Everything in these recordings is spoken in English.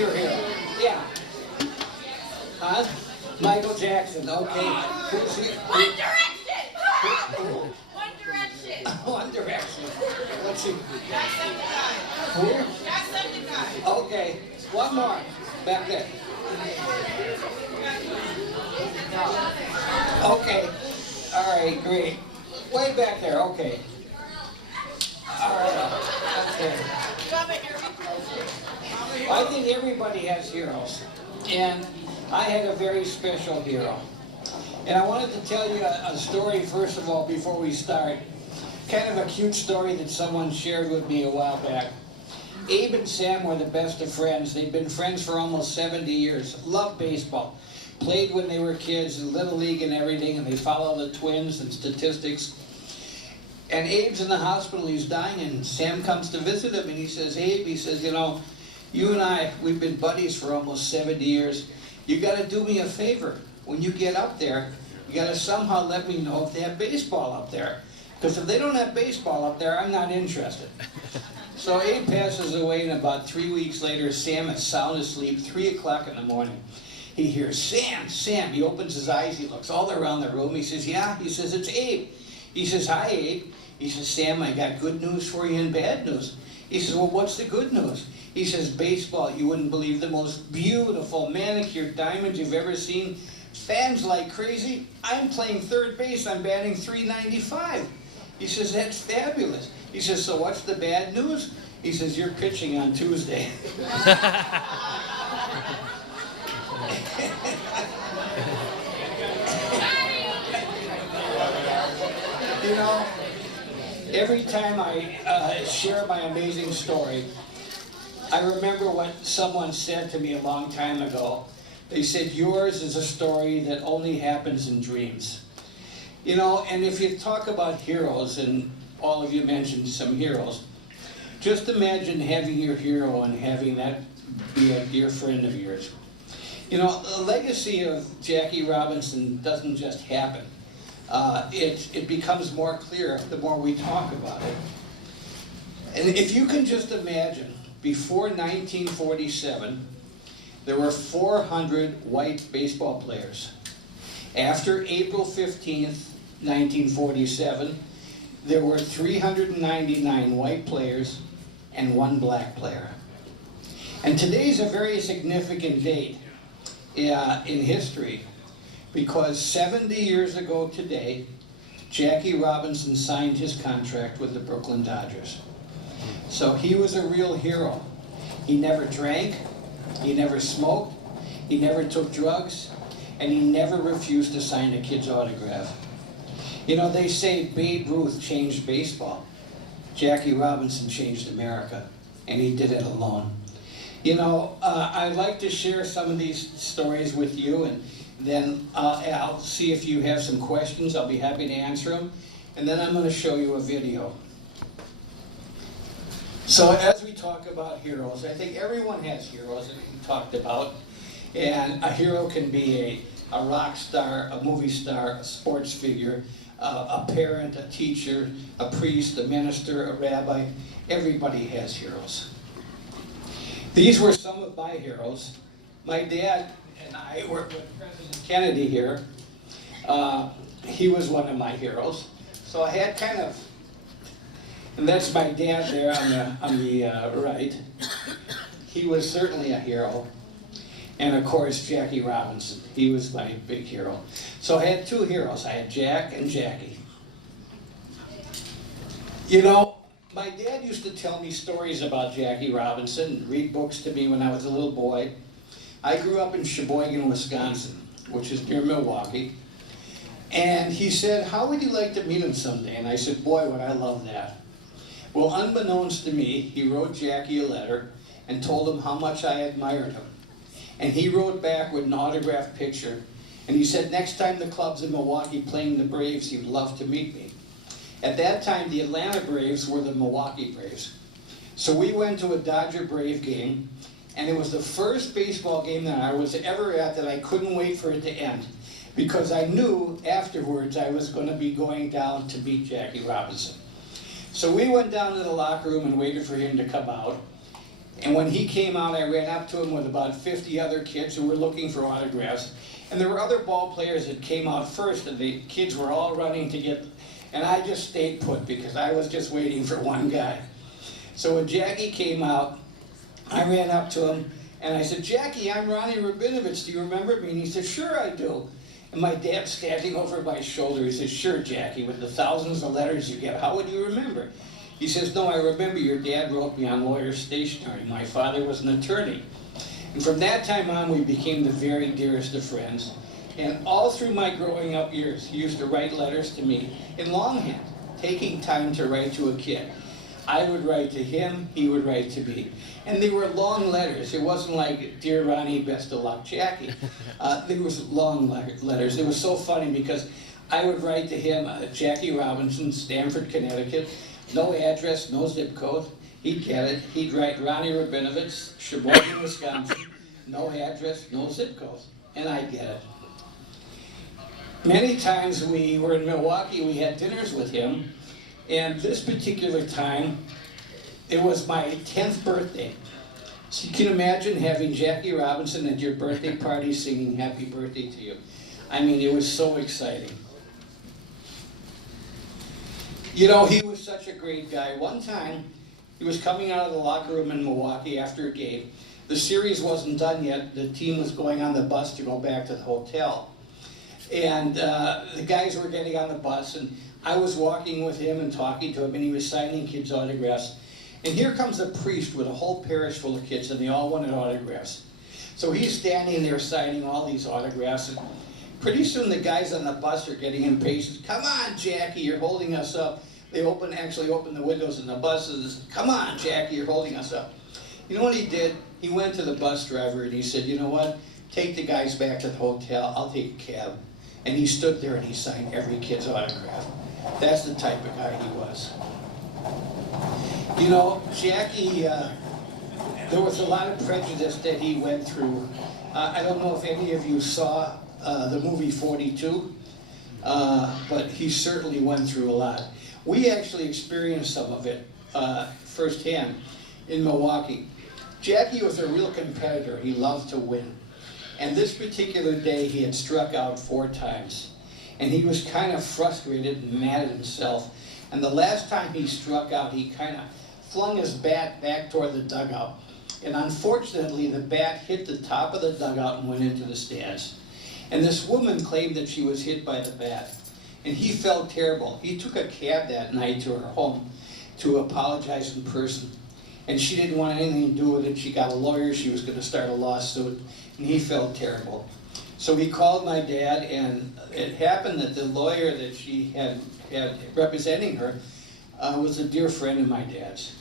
your hero? Yeah. Huh? Michael Jackson, okay. One Direction! One Direction! One Direction. Let's see. Jacksepticeye. Who? Jacksepticeye. Okay. One more. Back there. Okay. All right, great. Way back there, okay. All right. Okay. I think everybody has heroes. And I had a very special hero. And I wanted to tell you a story, first of all, before we start. Kind of a cute story that someone shared with me a while back. Abe and Sam were the best of friends. They'd been friends for almost 70 years. Loved baseball. Played when they were kids in Little League and everything, and they followed the Twins and statistics. And Abe's in the hospital, he's dying, and Sam comes to visit him, and he says, Abe, he says, you know, you and I, we've been buddies for almost 70 years. You gotta do me a favor. When you get up there, you gotta somehow let me know if they have baseball up there. Because if they don't have baseball up there, I'm not interested. So Abe passes away, and about 3 weeks later, Sam is sound asleep, 3 o'clock in the morning. He hears, Sam, Sam. He opens his eyes, he looks all around the room. He says, yeah. He says, it's Abe. He says, hi, Abe. He says, Sam, I got good news for you and bad news. He says, well, what's the good news? He says, baseball, you wouldn't believe the most beautiful manicured diamond you've ever seen. Fans like crazy. I'm playing third base. I'm batting .395. He says, that's fabulous. He says, so what's the bad news? He says, you're pitching on Tuesday. You know, every time I share my amazing story, I remember what someone said to me a long time ago. They said, yours is a story that only happens in dreams. You know, and if you talk about heroes, and all of you mentioned some heroes, just imagine having your hero and having that be a dear friend of yours. You know, the legacy of Jackie Robinson doesn't just happen. It becomes more clear the more we talk about it. And if you can just imagine, before 1947, there were 400 white baseball players. After April 15th, 1947, there were 399 white players and 1 black player. And today's a very significant date in history, because 70 years ago today, Jackie Robinson signed his contract with the Brooklyn Dodgers. So he was a real hero. He never drank, he never smoked, he never took drugs, and he never refused to sign a kid's autograph. You know, they say Babe Ruth changed baseball. Jackie Robinson changed America, and he did it alone. You know, I'd like to share some of these stories with you, and then I'll see if you have some questions. I'll be happy to answer them. And then I'm going to show you a video. So as we talk about heroes, I think everyone has heroes that we talked about. And a hero can be a rock star, a movie star, a sports figure, a parent, a teacher, a priest, a minister, a rabbi. Everybody has heroes. These were some of my heroes. My dad and I worked with President Kennedy here. He was one of my heroes. So I had kind of, and that's my dad there on the right. He was certainly a hero. And of course, Jackie Robinson. He was my big hero. So I had 2 heroes. I had Jack and Jackie. You know, my dad used to tell me stories about Jackie Robinson, read books to me when I was a little boy. I grew up in Sheboygan, Wisconsin, which is near Milwaukee. And he said, how would you like to meet him someday? And I said, boy, would I love that. Well, unbeknownst to me, he wrote Jackie a letter and told him how much I admired him. And he wrote back with an autographed picture. And he said, next time the club's in Milwaukee playing the Braves, he would love to meet me. At that time, the Atlanta Braves were the Milwaukee Braves. So we went to a Dodger-Brave game, and it was the first baseball game that I was ever at that I couldn't wait for it to end, because I knew afterwards I was going to be going down to meet Jackie Robinson. So we went down to the locker room and waited for him to come out, And when he came out, I ran up to him with about 50 other kids who were looking for autographs. And there were other ball players that came out first, and the kids were all running to get, and I just stayed put because I was just waiting for one guy. So when Jackie came out, I ran up to him, and I said, "Jackie, I'm Ronnie Rabinovich, do you remember me?" And he said, "Sure I do." And my dad's standing over my shoulder. He says, "Sure, Jackie, with the thousands of letters you get, how would you remember?" He says, "No, I remember your dad wrote me on lawyer stationery. My father was an attorney." And from that time on, we became the very dearest of friends. And all through my growing up years, he used to write letters to me in longhand, taking time to write to a kid. I would write to him, he would write to me. And they were long letters. It wasn't like, "Dear Ronnie, best of luck, Jackie." There was long letters. It was so funny because I would write to him, Jackie Robinson, Stamford, Connecticut, no address, no zip code. He'd get it. He'd write Ronnie Rabinovich, Sheboygan, Wisconsin, no address, no zip code. And I'd get it. Many times we were in Milwaukee, we had dinners with him. And this particular time, it was my 10th birthday. So you can imagine having Jackie Robinson at your birthday party singing happy birthday to you. I mean, it was so exciting. You know, he was such a great guy. One time, he was coming out of the locker room in Milwaukee after a game. The series wasn't done yet. The team was going on the bus to go back to the hotel. And the guys were getting on the bus, and I was walking with him and talking to him, and he was signing kids' autographs. And here comes a priest with a whole parish full of kids, and they all wanted autographs. So he's standing there signing all these autographs, and pretty soon the guys on the bus are getting impatient. "Come on, Jackie, you're holding us up." They actually opened the windows in the buses. "Come on, Jackie, you're holding us up." You know what he did? He went to the bus driver and he said, "You know what? Take the guys back to the hotel. I'll take a cab." And he stood there and he signed every kid's autograph. That's the type of guy he was. You know, Jackie, there was a lot of prejudice that he went through. I don't know if any of you saw the movie 42, but he certainly went through a lot. We actually experienced some of it firsthand in Milwaukee. Jackie was a real competitor. He loved to win. And this particular day, he had struck out 4 times. And he was kind of frustrated and mad at himself. And the last time he struck out, he kind of flung his bat back toward the dugout. And unfortunately, the bat hit the top of the dugout and went into the stands. And this woman claimed that she was hit by the bat. And he felt terrible. He took a cab that night to her home to apologize in person. And she didn't want anything to do with it. She got a lawyer. She was going to start a lawsuit. And he felt terrible. So he called my dad, and it happened that the lawyer that she had representing her was a dear friend of my dad's.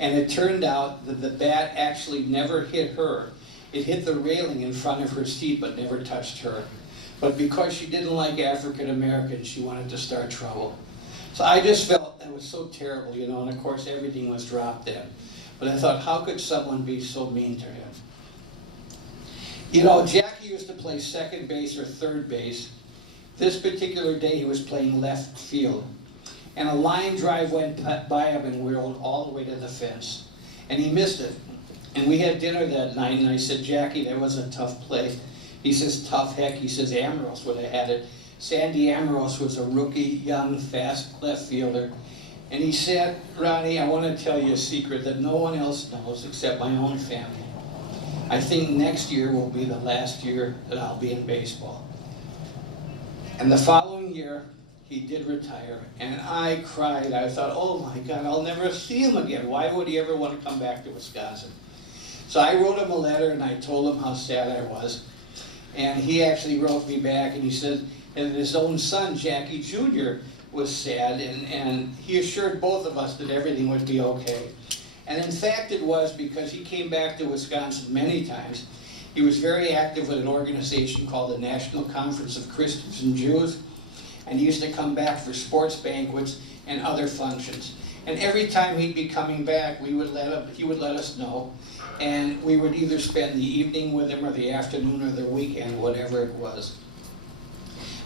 And it turned out that the bat actually never hit her. It hit the railing in front of her seat, but never touched her. But because she didn't like African Americans, she wanted to start trouble. So I just felt that was so terrible, you know, and of course everything was dropped then. But I thought, how could someone be so mean to him? You know, Jackie used to play second base or third base. This particular day he was playing left field. And a line drive went by him and whirled all the way to the fence. And he missed it. And we had dinner that night, and I said, "Jackie, that was a tough play." He says, "Tough heck." He says, "Ambrose would have had it." Sandy Ambrose was a rookie, young, fast left fielder. And he said, "Ronnie, I want to tell you a secret that no one else knows except my own family. I think next year will be the last year that I'll be in baseball." And the following year, he did retire, and I cried. I thought, oh my God, I'll never see him again. Why would he ever want to come back to Wisconsin? So I wrote him a letter, and I told him how sad I was. And he actually wrote me back, and he said that his own son, Jackie Jr., was sad, and he assured both of us that everything would be okay. And in fact it was, because he came back to Wisconsin many times. He was very active with an organization called the National Conference of Christians and Jews, and he used to come back for sports banquets and other functions. And every time he'd be coming back, he would let us know, and we would either spend the evening with him or the afternoon or the weekend, whatever it was.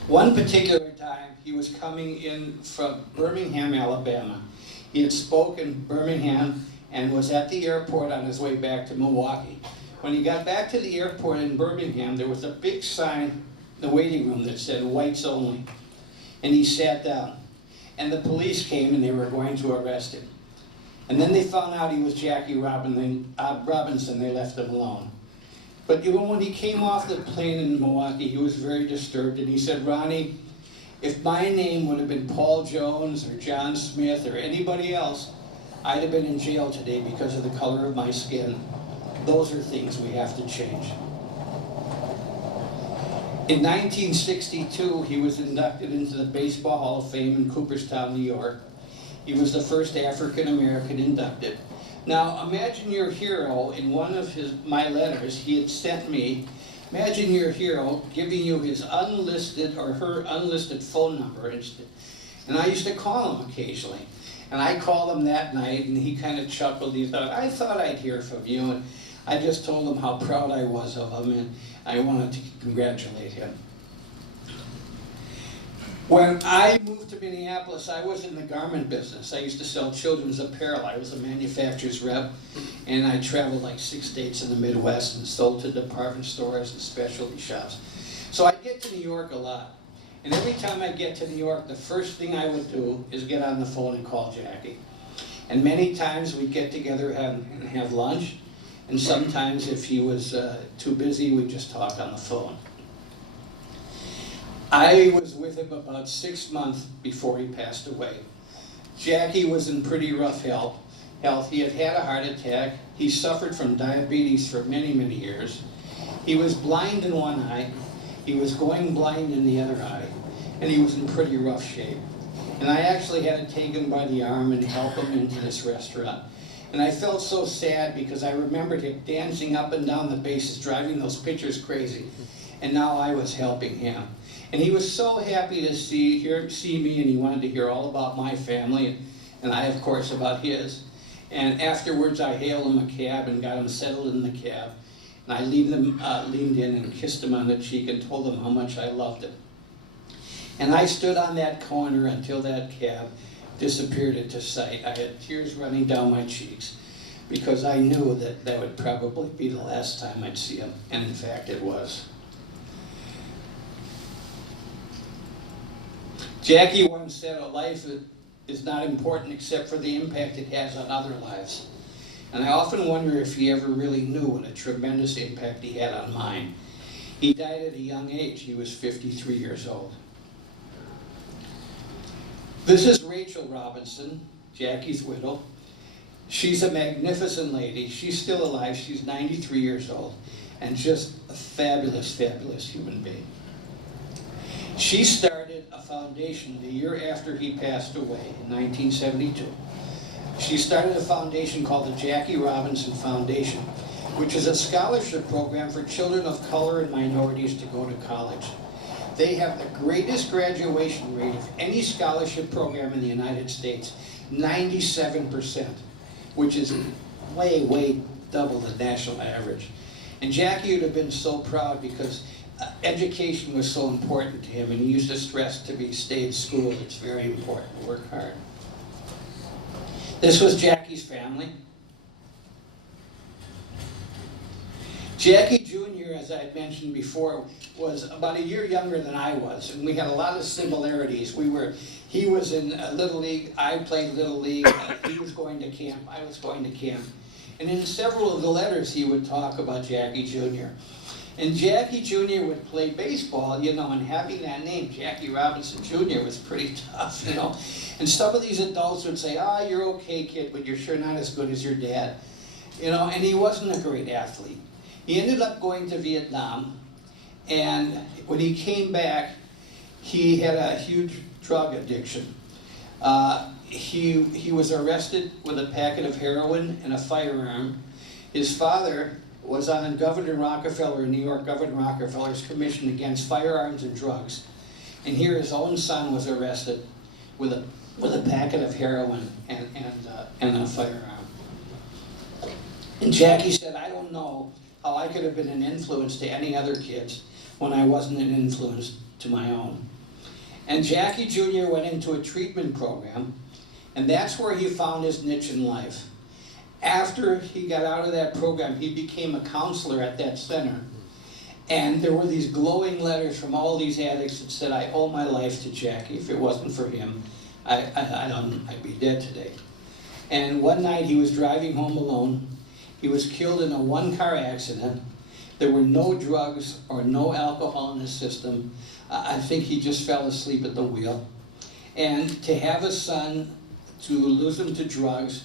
One particular time, he was coming in from Birmingham, Alabama. He had spoken in Birmingham, and was at the airport on his way back to Milwaukee. When he got back to the airport in Birmingham, there was a big sign in the waiting room that said whites only. And he sat down. And the police came and they were going to arrest him. And then they found out he was Jackie Robinson, they left him alone. But when he came off the plane in Milwaukee, he was very disturbed, and he said, Ronnie, if my name would have been Paul Jones or John Smith or anybody else, I'd have been in jail today because of the color of my skin. Those are things we have to change. In 1962, he was inducted into the Baseball Hall of Fame in Cooperstown, New York. He was the first African-American inducted. Now, imagine your hero, in one of my letters he had sent me, imagine your hero giving you his unlisted or her unlisted phone number. And I used to call him occasionally. And I called him that night, and he kind of chuckled. He thought, I thought I'd hear from you. And I just told him how proud I was of him, and I wanted to congratulate him. When I moved to Minneapolis, I was in the garment business. I used to sell children's apparel. I was a manufacturer's rep, and I traveled like 6 states in the Midwest and sold to department stores and specialty shops. So I get to New York a lot. And every time I get to New York, the first thing I would do is get on the phone and call Jackie. And many times we'd get together and have lunch. And sometimes if he was too busy, we'd just talk on the phone. I was with him about 6 months before he passed away. Jackie was in pretty rough health. He had had a heart attack. He suffered from diabetes for many, many years. He was blind in one eye. He was going blind in the other eye. And he was in pretty rough shape. And I actually had to take him by the arm and help him into this restaurant. And I felt so sad because I remembered him dancing up and down the bases, driving those pitchers crazy. And now I was helping him. And he was so happy to see me, and he wanted to hear all about my family, and I, of course, about his. And afterwards, I hailed him a cab and got him settled in the cab. And I leaned in and kissed him on the cheek and told him how much I loved him. And I stood on that corner until that cab disappeared into sight. I had tears running down my cheeks because I knew that that would probably be the last time I'd see him. And in fact, it was. Jackie once said, a life is not important except for the impact it has on other lives. And I often wonder if he ever really knew what a tremendous impact he had on mine. He died at a young age. He was 53 years old. This is Rachel Robinson, Jackie's widow. She's a magnificent lady. She's still alive. She's 93 years old and just a fabulous, fabulous human being. She started a foundation the year after he passed away in 1972. She started a foundation called the Jackie Robinson Foundation, which is a scholarship program for children of color and minorities to go to college. They have the greatest graduation rate of any scholarship program in the United States, 97%, which is way, way double the national average. And Jackie would have been so proud because education was so important to him, and he used to stress to stay in school. It's very important to work hard. This was Jackie's family. Jackie Jr., as I had mentioned before, was about a year younger than I was, and we had a lot of similarities. He was in Little League, I played Little League, he was going to camp, I was going to camp. And in several of the letters he would talk about Jackie Jr. And Jackie Jr. would play baseball, you know, and having that name, Jackie Robinson Jr., was pretty tough, you know. And some of these adults would say, ah, you're okay, kid, but you're sure not as good as your dad. You know, and he wasn't a great athlete. He ended up going to Vietnam, and when he came back, he had a huge drug addiction. He was arrested with a packet of heroin and a firearm. His father was on Governor Rockefeller in New York, Governor Rockefeller's commission against firearms and drugs. And here his own son was arrested with a packet of heroin and a firearm. And Jackie said, I don't know how I could have been an influence to any other kids when I wasn't an influence to my own. And Jackie Jr. went into a treatment program, and that's where he found his niche in life. After he got out of that program, he became a counselor at that center. And there were these glowing letters from all these addicts that said, I owe my life to Jackie. If it wasn't for him, I'd be dead today. And one night he was driving home alone. He was killed in a one-car accident. There were no drugs or no alcohol in his system. I think he just fell asleep at the wheel. And to have a son, to lose him to drugs,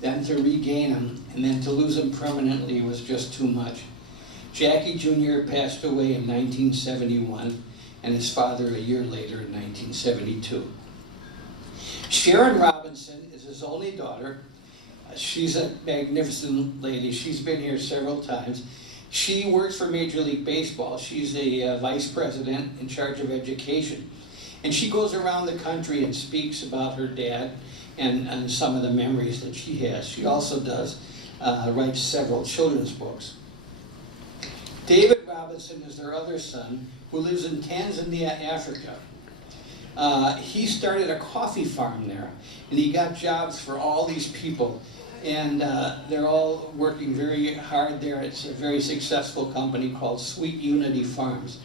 then to regain him, and then to lose him permanently was just too much. Jackie Jr. passed away in 1971, and his father a year later in 1972. Sharon Robinson is his only daughter. She's a magnificent lady. She's been here several times. She works for Major League Baseball. She's a vice president in charge of education. And she goes around the country and speaks about her dad and some of the memories that she has. She also does write several children's books. David Robinson is their other son, who lives in Tanzania, Africa. He started a coffee farm there, and he got jobs for all these people. And they're all working very hard there. It's a very successful company called Sweet Unity Farms.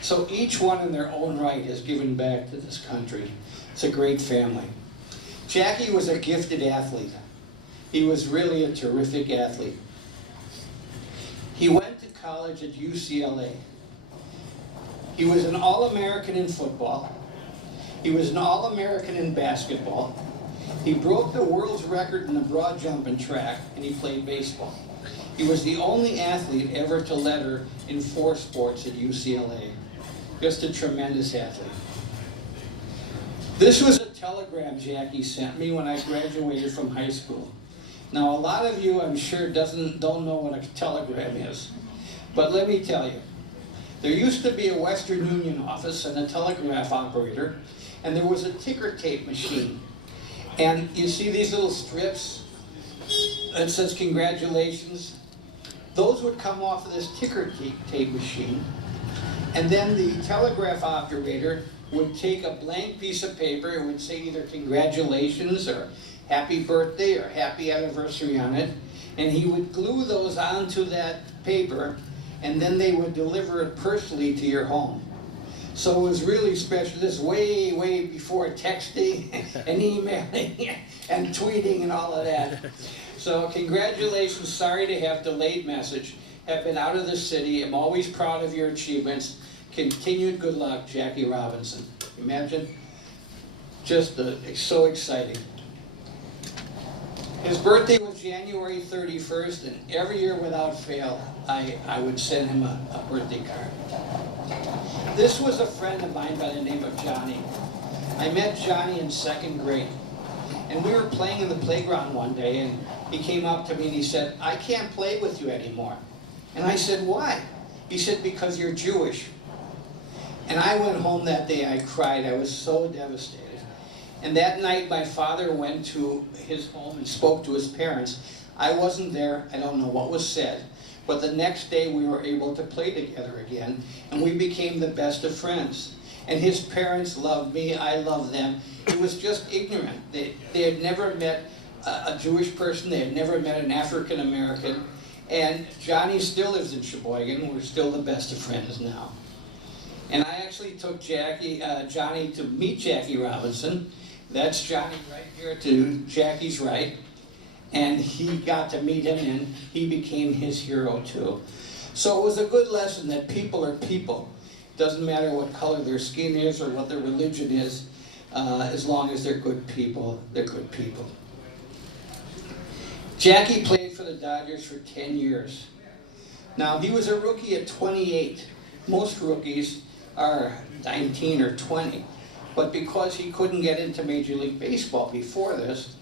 So each one in their own right has given back to this country. It's a great family. Jackie was a gifted athlete. He was really a terrific athlete. He went to college at UCLA. He was an All-American in football. He was an All-American in basketball. He broke the world's record in the broad jump and track, and he played baseball. He was the only athlete ever to letter in 4 sports at UCLA. Just a tremendous athlete. This was a telegram Jackie sent me when I graduated from high school. Now, a lot of you, I'm sure, don't know what a telegram is. But let me tell you, there used to be a Western Union office and a telegraph operator, and there was a ticker tape machine. And you see these little strips that says congratulations? Those would come off of this ticker tape machine, and then the telegraph operator would take a blank piece of paper. It would say either congratulations or happy birthday or happy anniversary on it, and he would glue those onto that paper, and then they would deliver it personally to your home. So it was really special. This way, way before texting and emailing and tweeting and all of that. So congratulations, sorry to have delayed message. Have been out of the city. I'm always proud of your achievements. Continued good luck, Jackie Robinson. Imagine, just so exciting. His birthday was January 31st, and every year without fail, I would send him a birthday card. This was a friend of mine by the name of Johnny. I met Johnny in 2nd grade, and we were playing in the playground one day, and he came up to me and he said, I can't play with you anymore. And I said, why? He said, because you're Jewish. And I went home that day, I cried, I was so devastated. And that night my father went to his home and spoke to his parents. I wasn't there, I don't know what was said, but the next day we were able to play together again, and we became the best of friends. And his parents loved me, I loved them. It was just ignorant. They had never met a Jewish person, they had never met an African American, and Johnny still lives in Sheboygan. We're still the best of friends now. And I actually took Johnny to meet Jackie Robinson. That's Johnny right here to Jackie's right. And he got to meet him, and he became his hero too. So it was a good lesson that people are people. It doesn't matter what color their skin is or what their religion is, as long as they're good people, they're good people. Jackie played for the Dodgers for 10 years. Now, he was a rookie at 28. Most rookies are 19 or 20. But because he couldn't get into Major League Baseball before this,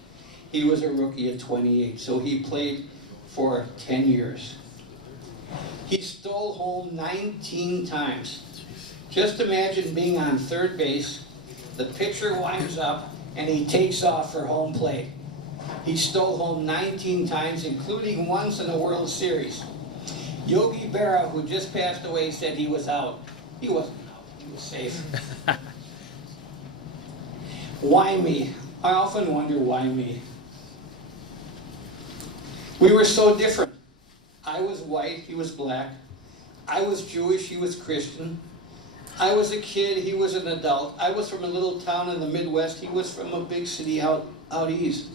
he was a rookie at 28. So he played for 10 years. He stole home 19 times. Just imagine being on third base, the pitcher winds up, and he takes off for home plate. He stole home 19 times, including once in a World Series. Yogi Berra, who just passed away, said he was out. He wasn't out, he was safe. Why me? I often wonder why me. We were so different. I was white, he was black. I was Jewish, he was Christian. I was a kid, he was an adult. I was from a little town in the Midwest, he was from a big city out east.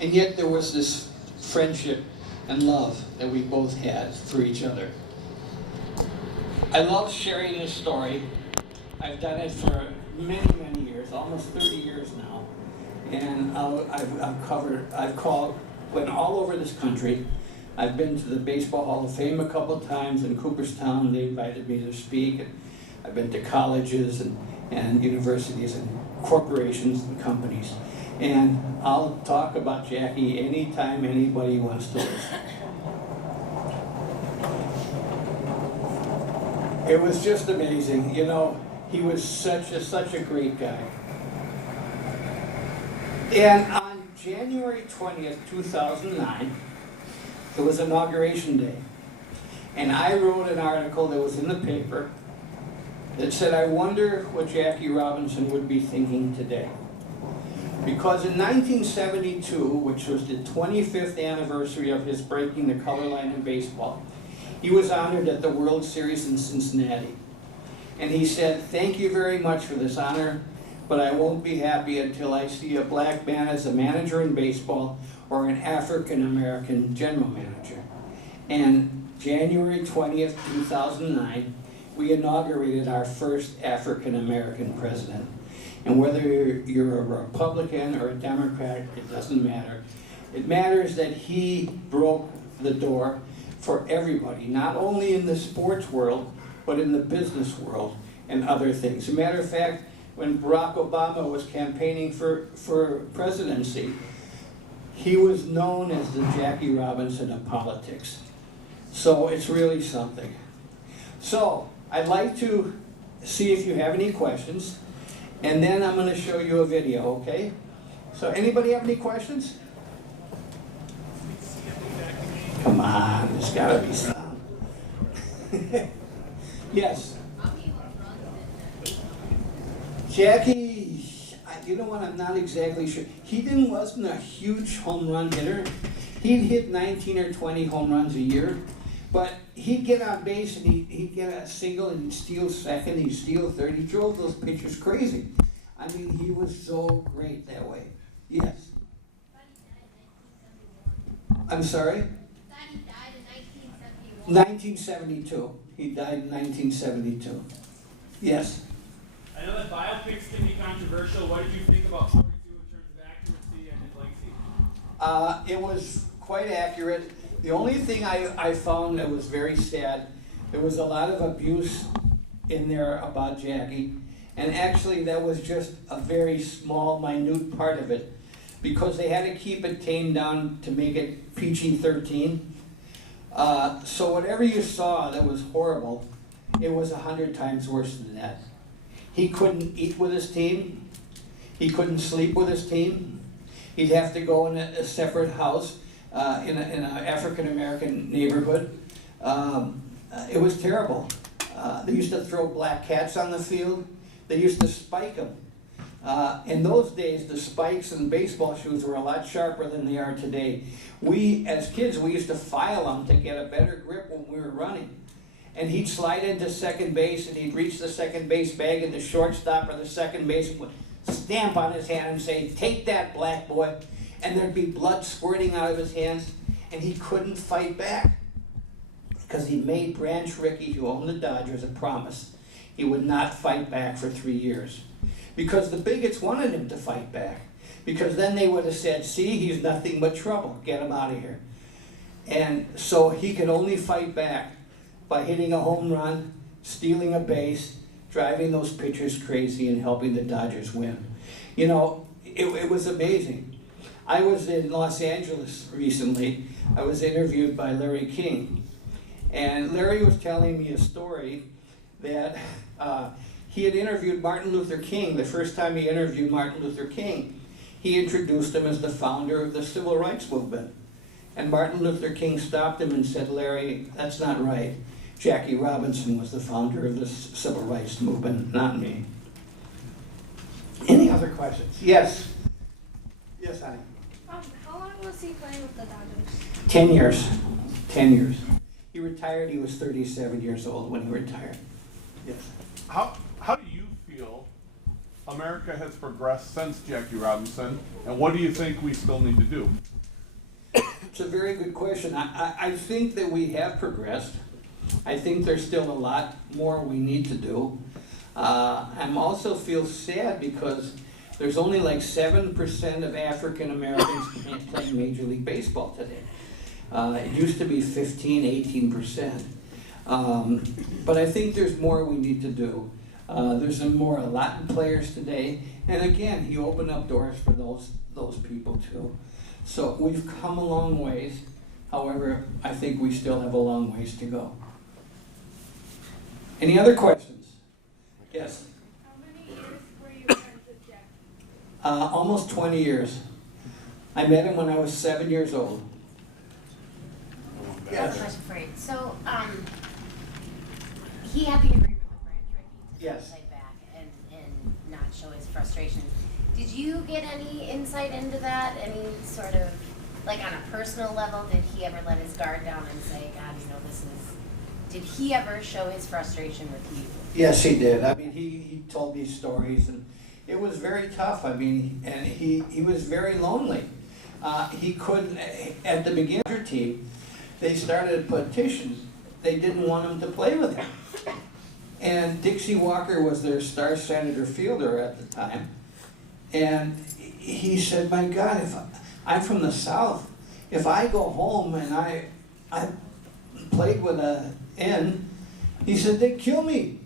And yet there was this friendship and love that we both had for each other. I love sharing this story. I've done it for many, many years, almost 30 years now. And went all over this country. I've been to the Baseball Hall of Fame a couple of times in Cooperstown. They invited me to speak. And I've been to colleges and universities and corporations and companies. And I'll talk about Jackie anytime anybody wants to listen. It was just amazing. You know, he was such a great guy. And on January 20th, 2009, it was Inauguration Day. And I wrote an article that was in the paper that said, I wonder what Jackie Robinson would be thinking today. Because in 1972, which was the 25th anniversary of his breaking the color line in baseball, he was honored at the World Series in Cincinnati. And he said, thank you very much for this honor, but I won't be happy until I see a black man as a manager in baseball or an African-American general manager. And January 20th, 2009, we inaugurated our first African-American president. And whether you're a Republican or a Democrat, it doesn't matter. It matters that he broke the door for everybody, not only in the sports world, but in the business world and other things. As a matter of fact, when Barack Obama was campaigning for presidency, he was known as the Jackie Robinson of politics. So it's really something. So I'd like to see if you have any questions, and then I'm going to show you a video, okay? So anybody have any questions? Come on, there's got to be some. Yes. Jackie, you know what, I'm not exactly sure. Wasn't a huge home run hitter. He'd hit 19 or 20 home runs a year, but he'd get on base and he'd get a single and he'd steal second, he'd steal third. He drove those pitchers crazy. I mean, he was so great that way. Yes. I'm sorry? 1972. He died in 1972. Yes. I know that biopics can be controversial. What did you think about 42 in terms of accuracy and his legacy? It was quite accurate. The only thing I found that was very sad, there was a lot of abuse in there about Jackie. And actually that was just a very small, minute part of it, because they had to keep it tamed down to make it PG-13. So whatever you saw that was horrible, it was 100 times worse than that. He couldn't eat with his team. He couldn't sleep with his team. He'd have to go in a separate house in an African-American neighborhood. It was terrible. They used to throw black cats on the field. They used to spike them. In those days, the spikes in baseball shoes were a lot sharper than they are today. We, as kids, we used to file them to get a better grip when we were running. And he'd slide into second base, and he'd reach the second base bag, and the shortstop or the second baseman would stamp on his hand and say, "Take that, black boy." And there'd be blood squirting out of his hands, and he couldn't fight back. Because he made Branch Rickey, who owned the Dodgers, a promise. He would not fight back for 3 years. Because the bigots wanted him to fight back. Because then they would have said, see, he's nothing but trouble. Get him out of here. And so he could only fight back by hitting a home run, stealing a base, driving those pitchers crazy, and helping the Dodgers win. You know, it was amazing. I was in Los Angeles recently. I was interviewed by Larry King. And Larry was telling me a story that he had interviewed Martin Luther King. The first time he interviewed Martin Luther King, he introduced him as the founder of the Civil Rights Movement. And Martin Luther King stopped him and said, "Larry, that's not right. Jackie Robinson was the founder of the Civil Rights Movement, not me." Any other questions? Yes. Yes, honey. How long was he playing with the Dodgers? 10 years. 10 years. He retired, he was 37 years old when he retired. Yes. How do you feel America has progressed since Jackie Robinson, and what do you think we still need to do? It's a very good question. I think that we have progressed. I think there's still a lot more we need to do. I also feel sad because there's only like 7% of African Americans playing Major League Baseball today. It used to be 15, 18%. But I think there's more we need to do. There's more Latin players today, and again, he opened up doors for those people too. So we've come a long ways. However, I think we still have a long ways to go. Any other questions? Yes. How many years were you friends with Jack? Almost 20 years. I met him when I was 7 years old. I have a question for you. So, he had the agreement with Branch Rickey to Yes. play back and not show his frustrations. Did you get any insight into that? Any sort of, like on a personal level, did he ever let his guard down and say, God, you know, did he ever show his frustration with you? Yes, he did. I mean, he told me stories, and it was very tough. I mean, and he was very lonely. He couldn't, at the beginning of your team, they started a petition. They didn't want him to play with him. And Dixie Walker was their star center fielder at the time. And he said, my God, if I'm from the South, if I go home and I played with a N, he said, they'd kill me.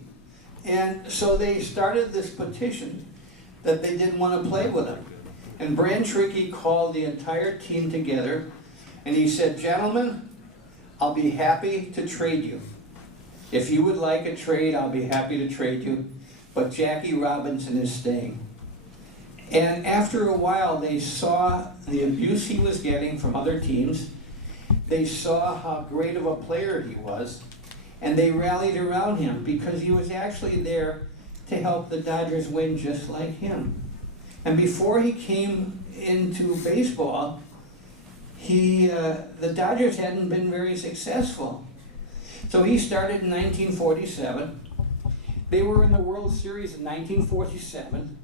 And so they started this petition that they didn't want to play with him. And Branch Rickey called the entire team together, and he said, gentlemen, I'll be happy to trade you. If you would like a trade, I'll be happy to trade you, but Jackie Robinson is staying. And after a while, they saw the abuse he was getting from other teams. They saw how great of a player he was, and they rallied around him because he was actually there to help the Dodgers win just like him. And before he came into baseball, the Dodgers hadn't been very successful. So he started in 1947. They were in the World Series in 1947,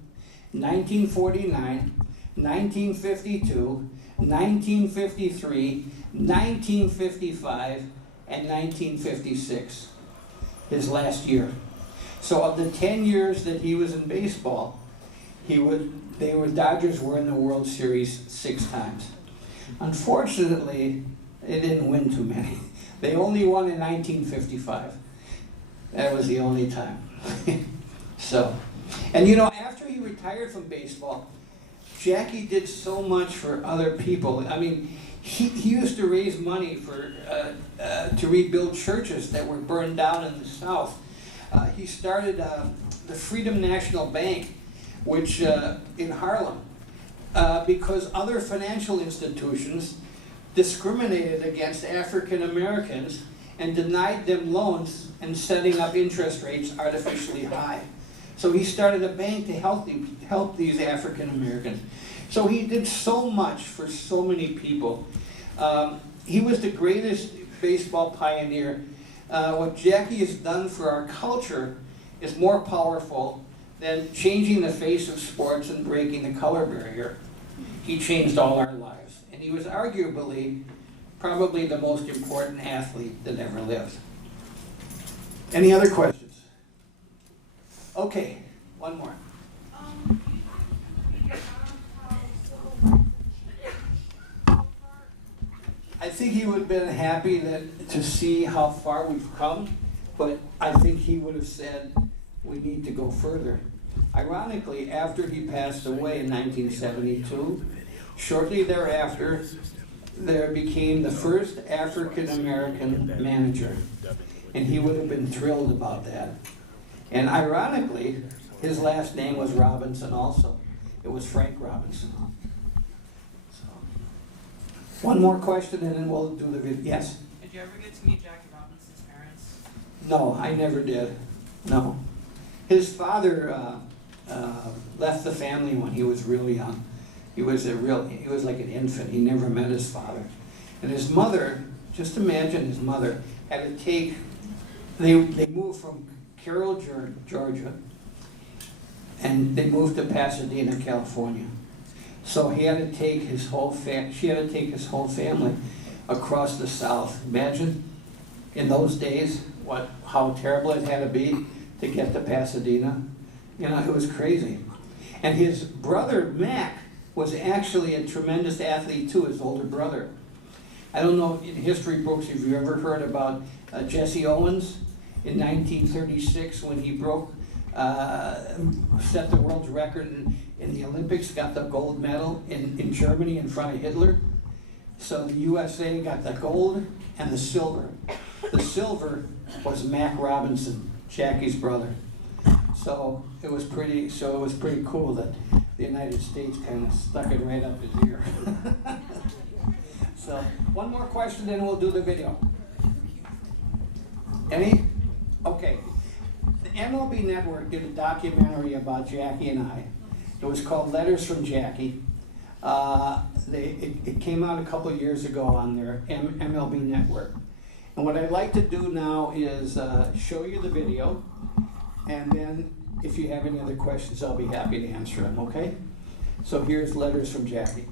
1949, 1952, 1953, 1955, and 1956, his last year. So of the 10 years that he was in baseball, Dodgers were in the World Series 6 times. Unfortunately, they didn't win too many. They only won in 1955. That was the only time. So, and you know, after he retired from baseball, Jackie did so much for other people. I mean, he used to raise money to rebuild churches that were burned down in the South. He started the Freedom National Bank, which in Harlem, because other financial institutions discriminated against African Americans and denied them loans and setting up interest rates artificially high. So he started a bank to help these African Americans. So he did so much for so many people. He was the greatest baseball pioneer. What Jackie has done for our culture is more powerful than changing the face of sports and breaking the color barrier. He changed all our lives. And he was arguably probably the most important athlete that ever lived. Any other questions? Okay, one more. I think he would have been happy to see how far we've come, but I think he would have said we need to go further. Ironically, after he passed away in 1972, shortly thereafter, there became the first African-American manager, and he would have been thrilled about that. And ironically, his last name was Robinson also. It was Frank Robinson. So, one more question and then we'll do the video. Yes? Did you ever get to meet Jackie Robinson's parents? No, I never did. No. His father left the family when he was really young. He was like an infant. He never met his father. And his mother, just imagine his mother, had to take, they moved from Carroll, Georgia, and they moved to Pasadena, California. So he had to take his whole she had to take his whole family across the South. Imagine, in those days, how terrible it had to be to get to Pasadena. You know, it was crazy. And his brother, Mac, was actually a tremendous athlete too, his older brother. I don't know in history books if you ever heard about Jesse Owens in 1936 when he set the world record in the Olympics, got the gold medal in Germany in front of Hitler. So the USA got the gold and the silver. The silver was Mac Robinson, Jackie's brother. So it was pretty cool that the United States kind of stuck it right up his ear. So one more question, then we'll do the video. Any? Okay. The MLB Network did a documentary about Jackie and I. It was called Letters from Jackie. It came out a couple of years ago on their MLB Network. And what I'd like to do now is show you the video, and then if you have any other questions, I'll be happy to answer them, okay? So here's Letters from Jackie.